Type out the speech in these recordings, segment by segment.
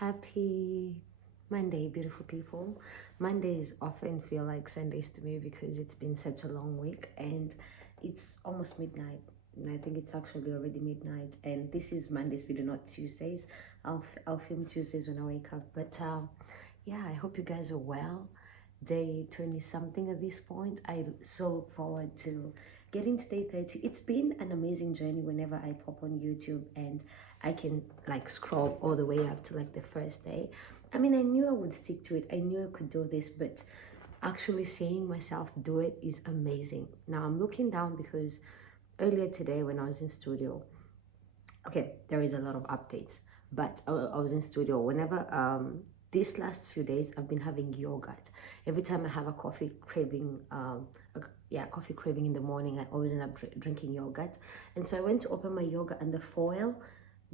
Happy Monday, beautiful people. Mondays often feel like Sundays to me because it's been such a long week and it's almost midnight. And I think it's actually already midnight. And this is Monday's video, not Tuesdays. I'll film Tuesdays when I wake up. But yeah, I hope you guys are well. Day 20 something at this point. I so look forward to getting to day 30. It's been an amazing journey whenever I pop on YouTube and I can like scroll all the way up to like the first day. I mean, I knew I would stick to it. I knew I could do this, but actually seeing myself do it is amazing. Now I'm looking down because earlier today when I was in studio, okay, there is a lot of updates, but I was in studio whenever these last few days I've been having yogurt. Every time I have a coffee craving, coffee craving in the morning, I always end up drinking yogurt. And so I went to open my yogurt and the foil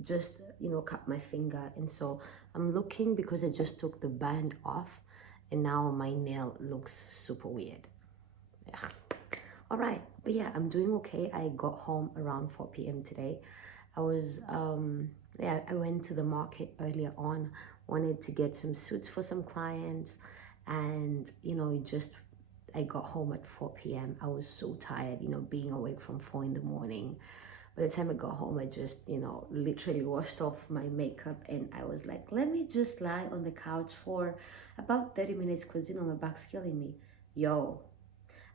just cut my finger, and so I'm looking because I just took the band off and now my nail looks super weird. Yeah. All right, but yeah, I'm doing okay. I got home around 4 p.m. today. I was I went to the market earlier on, wanted to get some suits for some clients, and I got home at 4 p.m. I was so tired, being awake from 4 in the morning. By the time I got home, I just, literally washed off my makeup and I was like, let me just lie on the couch for about 30 minutes because, my back's killing me. Yo,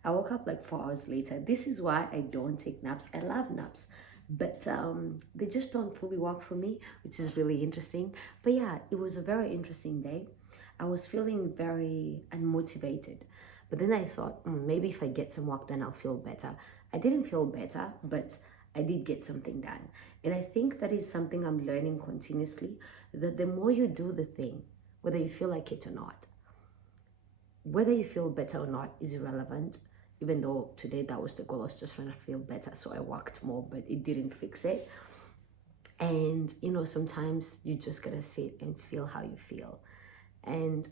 I woke up like 4 hours later. This is why I don't take naps. I love naps, but they just don't fully work for me, which is really interesting. But yeah, it was a very interesting day. I was feeling very unmotivated, but then I thought, maybe if I get some work done, I'll feel better. I didn't feel better, but I did get something done. And I think that is something I'm learning continuously, that the more you do the thing, whether you feel like it or not, whether you feel better or not is irrelevant, even though today that was the goal. I was just trying to feel better, so I worked more, but it didn't fix it. And, sometimes you just gotta sit and feel how you feel. And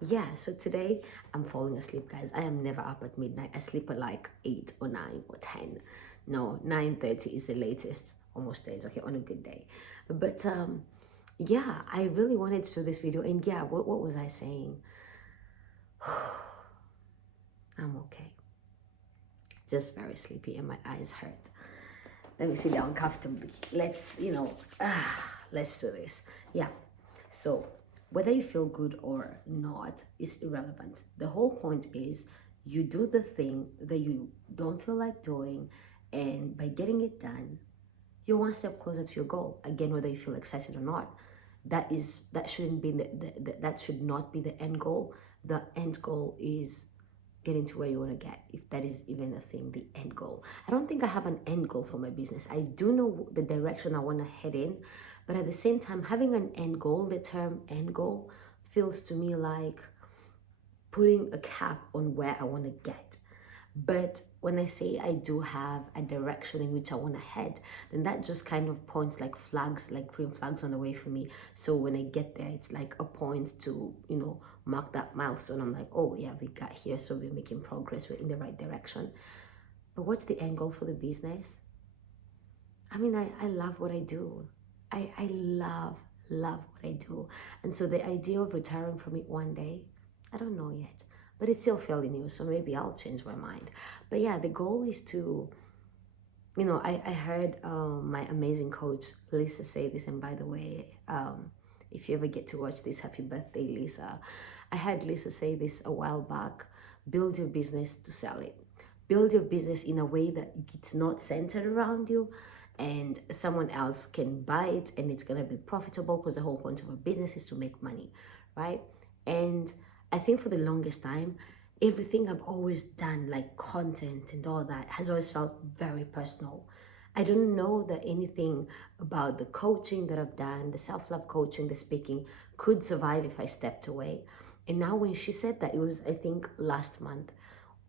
yeah, so today I'm falling asleep, guys. I am never up at midnight. I sleep at like 8 or 9 or 10. No, 9:30 is the latest, almost days, okay, on a good day. But yeah, I really wanted to do this video. And yeah, what was I saying? I'm okay. Just very sleepy and my eyes hurt. Let me sit down comfortably. Let's do this. Yeah, so whether you feel good or not is irrelevant. The whole point is you do the thing that you don't feel like doing, and by getting it done, you're one step closer to your goal. Again, whether you feel excited or not, that shouldn't be that should not be the end goal. The end goal is getting to where you want to get, if that is even a thing, the end goal. I don't think I have an end goal for my business. I do know the direction I want to head in, but at the same time, having an end goal, the term end goal feels to me like putting a cap on where I want to get. But when I say I do have a direction in which I want to head, then that just kind of points like flags, like green flags on the way for me. So when I get there, it's like a point to, mark that milestone. I'm like, oh yeah, we got here, so we're making progress, we're in the right direction. But what's the end goal for the business? I mean, I love what I do. I love what I do. And so the idea of retiring from it one day, I don't know yet, but it's still fairly new, so maybe I'll change my mind. But yeah, the goal is to, I heard my amazing coach Lisa say this, and by the way, if you ever get to watch this, happy birthday, Lisa. I heard Lisa say this a while back: build your business to sell it. Build your business in a way that it's not centered around you, and someone else can buy it and it's going to be profitable, because the whole point of a business is to make money, right? And I think for the longest time, everything I've always done, like content and all that, has always felt very personal. I don't know that anything about the coaching that I've done, the self-love coaching, the speaking, could survive if I stepped away. And now when she said that, it was, I think, last month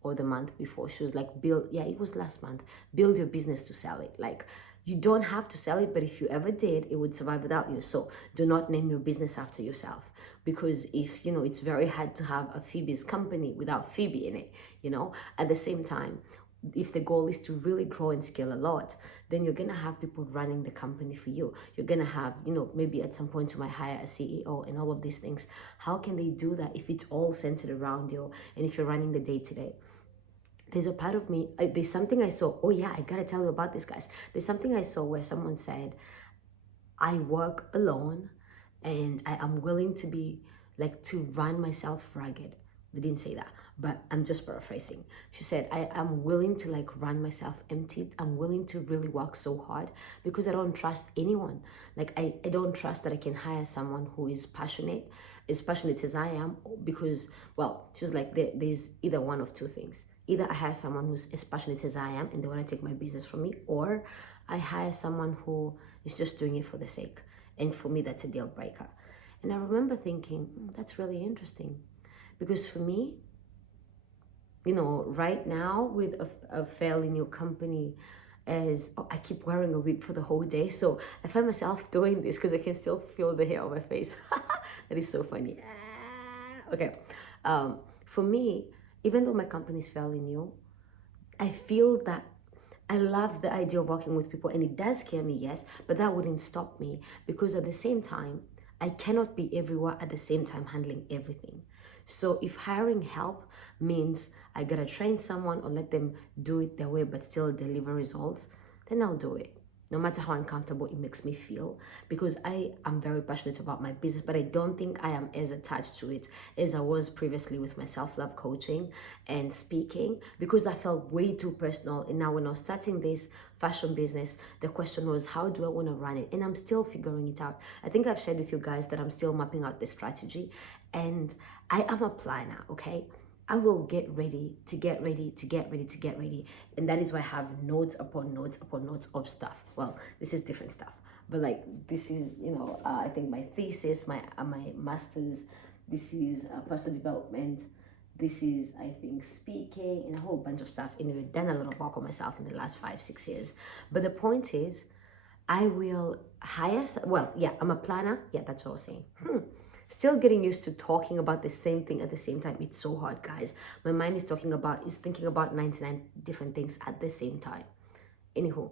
or the month before, she was like, it was last month, build your business to sell it. Like, you don't have to sell it, but if you ever did, it would survive without you. So do not name your business after yourself, because if, it's very hard to have a Phoebe's company without Phoebe in it, At the same time, if the goal is to really grow and scale a lot, then you're gonna have people running the company for you. You're gonna have, maybe at some point you might hire a CEO and all of these things. How can they do that if it's all centered around you and if you're running the day to day? There's a part of me, there's something I saw. Oh yeah, I gotta tell you about this, guys. There's something I saw where someone said, I work alone and I am willing to be like to run myself ragged. They didn't say that, but I'm just paraphrasing. She said, I am willing to like run myself empty. I'm willing to really work so hard because I don't trust anyone. Like I don't trust that I can hire someone who is passionate as I am, because, well, she's like, there's either one of two things. Either I hire someone who's as passionate as I am and they want to take my business from me, or I hire someone who is just doing it for the sake. And for me, that's a deal breaker. And I remember thinking, that's really interesting. Because for me, right now with a fairly new company, I keep wearing a wig for the whole day. So I find myself doing this because I can still feel the hair on my face. That is so funny. Okay. For me, even though my company is fairly new, I feel that I love the idea of working with people, and it does scare me, yes, but that wouldn't stop me, because at the same time, I cannot be everywhere at the same time handling everything. So if hiring help means I gotta train someone or let them do it their way but still deliver results, then I'll do it. No matter how uncomfortable it makes me feel, because I am very passionate about my business, but I don't think I am as attached to it as I was previously with my self-love coaching and speaking, because that felt way too personal. And now when I was starting this fashion business, the question was, how do I want to run it? And I'm still figuring it out. I think I've shared with you guys that I'm still mapping out the strategy, and I am a planner, okay? I will get ready to get ready to get ready to get ready. And that is why I have notes upon notes upon notes of stuff. Well, this is different stuff, but like this is, I think my thesis, my master's, this is personal development. This is, I think, speaking and a whole bunch of stuff. Anyway, done a lot of work on myself in the last 5-6 years. But the point is, I will hire, well, yeah, I'm a planner. Yeah, that's what I was saying. Still getting used to talking about the same thing at the same time. It's so hard, guys. My mind is thinking about 99 different things at the same time. Anywho,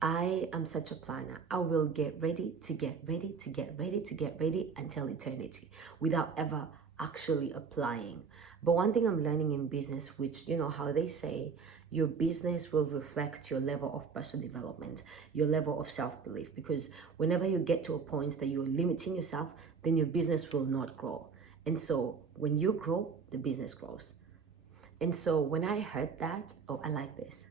I am such a planner. I will get ready to get ready to get ready to get ready until eternity without ever actually applying. But one thing I'm learning in business, which, how they say, your business will reflect your level of personal development, your level of self-belief. Because whenever you get to a point that you're limiting yourself, then your business will not grow. And so when you grow, the business grows. And so when I heard that, oh, I like this.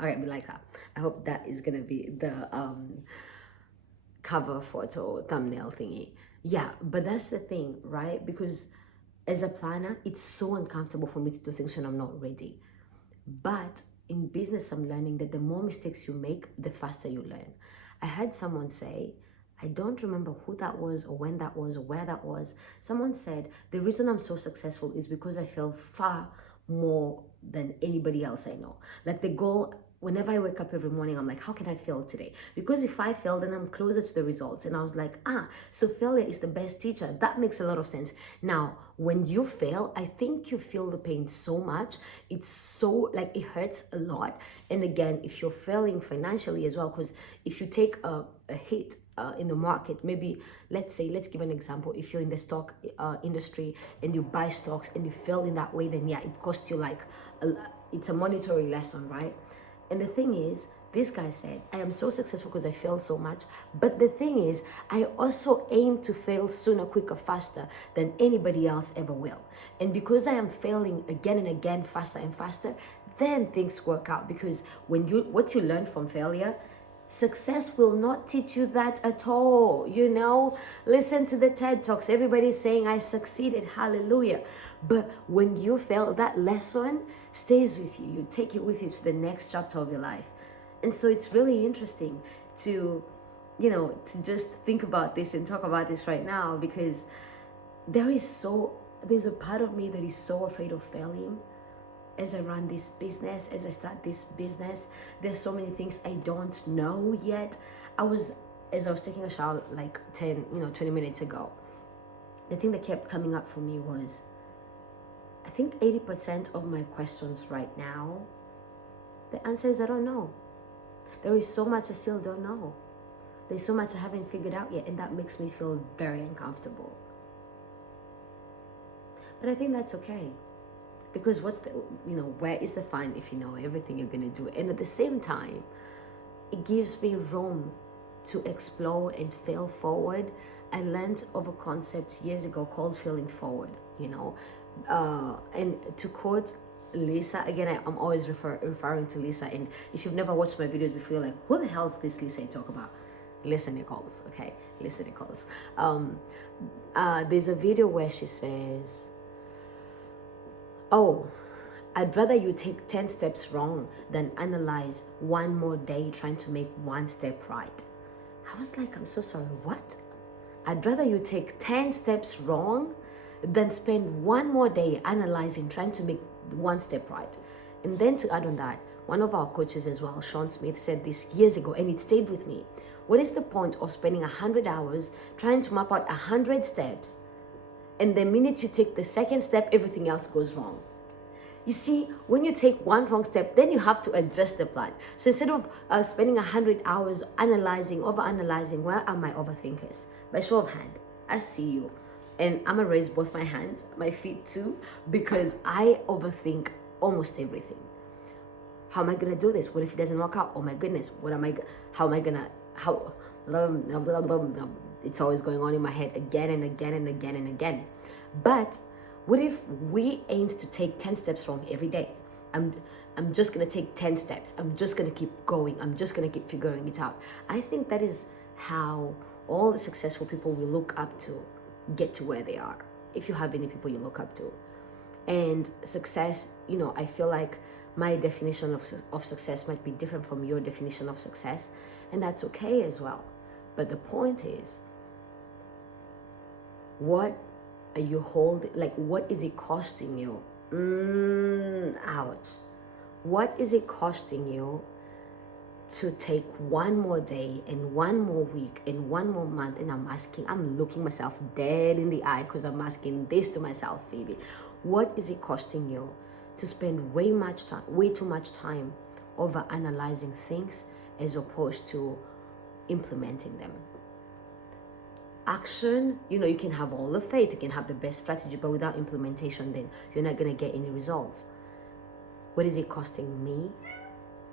All right, we like that. I hope that is gonna be the cover photo thumbnail thingy. Yeah, but that's the thing, right? Because as a planner, it's so uncomfortable for me to do things when I'm not ready. But in business, I'm learning that the more mistakes you make, the faster you learn. I heard someone say, I don't remember who that was or when that was or where that was. Someone said, the reason I'm so successful is because I fail far more than anybody else I know. Like the goal, whenever I wake up every morning, I'm like, how can I fail today? Because if I fail, then I'm closer to the results. And I was like, so failure is the best teacher. That makes a lot of sense. Now, when you fail, I think you feel the pain so much. It's so, like, it hurts a lot. And again, if you're failing financially as well, because if you take a hit in the market, maybe let's give an example. If you're in the stock industry and you buy stocks and you fail in that way, then yeah, it costs you like, it's a monetary lesson, right? And the thing is, this guy said, I am so successful because I failed so much. But the thing is, I also aim to fail sooner, quicker, faster than anybody else ever will. And because I am failing again and again, faster and faster, then things work out. Because what you learn from failure, success will not teach you that at all. Listen to the TED Talks. Everybody's saying I succeeded, hallelujah. But when you fail, that lesson stays with you. You take it with you to the next chapter of your life. And so it's really interesting to just think about this and talk about this right now, because there's a part of me that is so afraid of failing. As I run this business, as I start this business, there's so many things I don't know yet. As I was taking a shower like 20 minutes ago, the thing that kept coming up for me was, I think 80% of my questions right now, the answer is I don't know. There is so much I still don't know. There's so much I haven't figured out yet, and that makes me feel very uncomfortable. But I think that's okay. Because where is the fun if you know everything you're going to do? And at the same time, it gives me room to explore and fail forward. I learned of a concept years ago called failing forward, and to quote Lisa, again, I'm always referring to Lisa. And if you've never watched my videos before, you're like, who the hell is this Lisa you talk about? Listen, Nichols, okay? Listen, Nichols. There's a video where she says, oh, I'd rather you take 10 steps wrong than analyze one more day trying to make one step right. I was like, I'm so sorry, what? I'd rather you take 10 steps wrong than spend one more day analyzing, trying to make one step right. And then to add on that, one of our coaches as well, Sean Smith, said this years ago, and it stayed with me. What is the point of spending 100 hours trying to map out 100 steps, and the minute you take the second step, everything else goes wrong? You see, when you take one wrong step, then you have to adjust the plan. So instead of spending 100 hours overanalyzing, where are my overthinkers? By show of hand, I see you. And I'm going to raise both my hands, my feet too, because I overthink almost everything. How am I going to do this? What if it doesn't work out? Oh my goodness, it's always going on in my head again and again and again and again. But what if we aimed to take 10 steps wrong every day? I'm just going to take 10 steps. I'm just going to keep going. I'm just going to keep figuring it out. I think that is how all the successful people we look up to get to where they are. If you have any people you look up to. And success, I feel like my definition of success might be different from your definition of success. And that's okay as well. But the point is, what are you holding? Like, what is it costing you? Ouch. What is it costing you to take one more day and one more week and one more month? And I'm looking myself dead in the eye because I'm asking this to myself, Phoebe. What is it costing you to spend way too much time over analyzing things as opposed to implementing them? Action, you can have all the faith, you can have the best strategy, but without implementation, then you're not going to get any results. What is it costing me?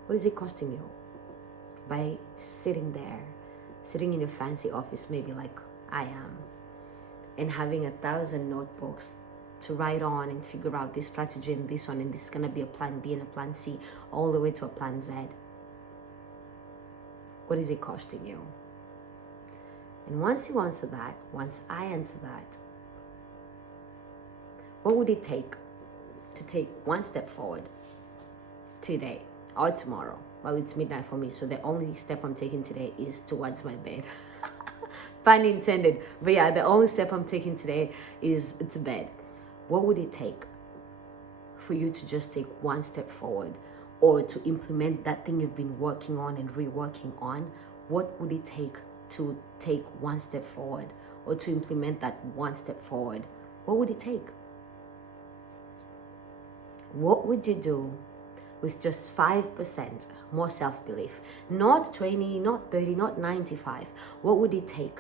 What is it costing you? By sitting in a fancy office, maybe like I am, and having 1,000 notebooks to write on and figure out this strategy and this one, and this is going to be a plan B and a plan C, all the way to a plan Z. What is it costing you? And once I answer that, what would it take to take one step forward today or tomorrow? Well, it's midnight for me, so the only step I'm taking today is towards my bed. Pun intended. But yeah, the only step I'm taking today is to bed. What would it take for you to just take one step forward, or to implement that thing you've been working on and reworking on? What would it take to take one step forward, or to implement that one step forward? What would it take? What would you do with just 5% more self-belief? Not 20, not 30, not 95. What would it take?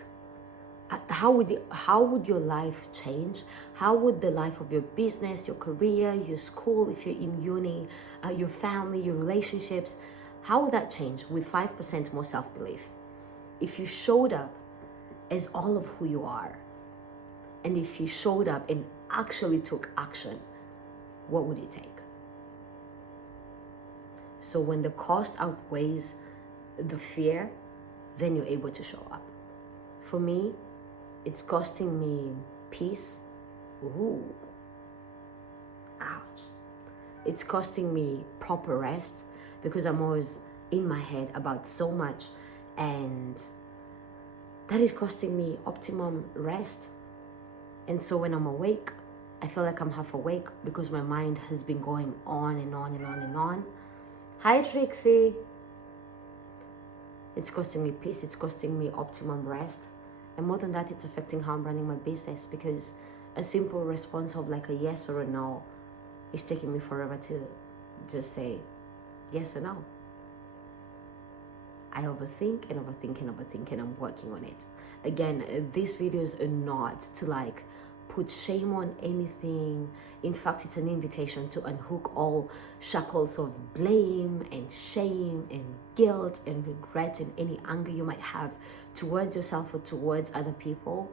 How would your life change? How would the life of your business, your career, your school, if you're in uni, your family, your relationships, how would that change with 5% more self-belief? If you showed up as all of who you are, and if you showed up and actually took action, what would it take? So when the cost outweighs the fear, then you're able to show up. For me, it's costing me peace. Ooh. Ouch. It's costing me proper rest, because I'm always in my head about so much, and that is costing me optimum rest. And so when I'm awake, I feel like I'm half awake because my mind has been going on and on and on and on. Hi, Trixie. It's costing me peace. It's costing me optimum rest. And more than that, it's affecting how I'm running my business, because a simple response of like a yes or a no It's taking me forever to just say yes or no. I overthink and overthink and overthink, and I'm working on it. Again, these videos are not to like put shame on anything. In fact, it's an invitation to unhook all shackles of blame and shame and guilt and regret and any anger you might have towards yourself or towards other people.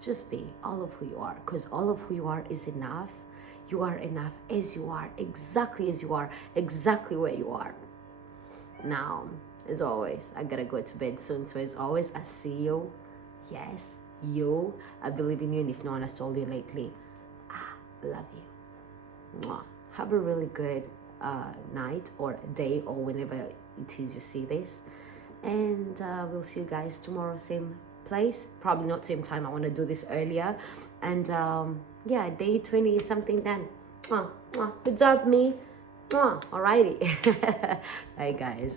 Just be all of who you are, because all of who you are is enough. You are enough as you are, exactly as you are, exactly where you are. Now, as always, I gotta go to bed soon, so as always, I see you. Yes, you. I believe in you, and if no one has told you lately, I love you. Mwah. Have a really good night or day or whenever it is you see this. And we'll see you guys tomorrow, same place. Probably not same time. I want to do this earlier. And yeah, day 20 is something done. Mwah, mwah. Good job, me. Mwah. Alrighty. Bye, guys.